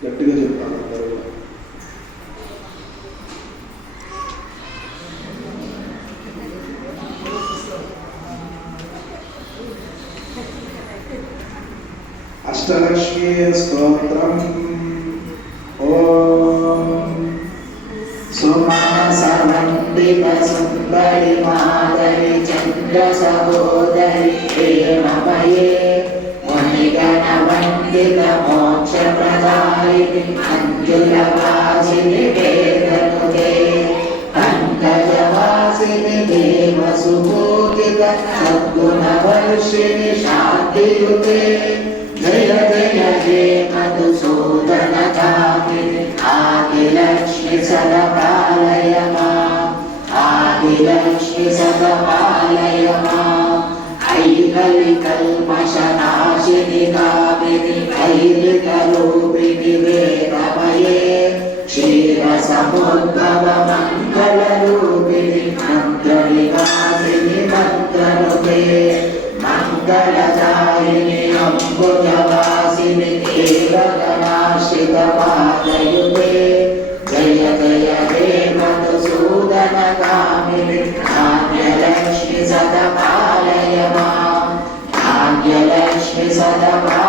గట్టిగా చెప్తాను అందరూ. అష్టలక్ష్మీ స్తోత్రం. ఓం సుమనసమండిత సుందరి మాధవి చంద్ర సహోదరి ప్రేమమయే మునిగణ వందిత మోక్ష ప్రదాయిని అంజుల వాసిని వేదనుదే పంకజవాసిని దేవ సుపూజిత సద్గుణ వర్షిణి శాంతియుతే జయ జయ హే మధుసూదన కామిని ఆదిలక్ష్మి సదపాలయ మాం ఆదిలక్ష్మి సదపాలయ మాం ఐకలి కల్మషనాశిని కామిని ఐలిక రూపిణి వేదమయే క్షీర సముద్భవ మంగళ రూపిణి మంత్ర నివాసిని మంత్రనుతే మంగళదాయిని అంబుజవాసిని దేవగణాశ్రిత పాదయుతే జయ జయ హే మధుసూదన కామిని భాగ్యలక్ష్మి సదపాలయ మాం భాగ్యలక్ష్మి సదపాలయ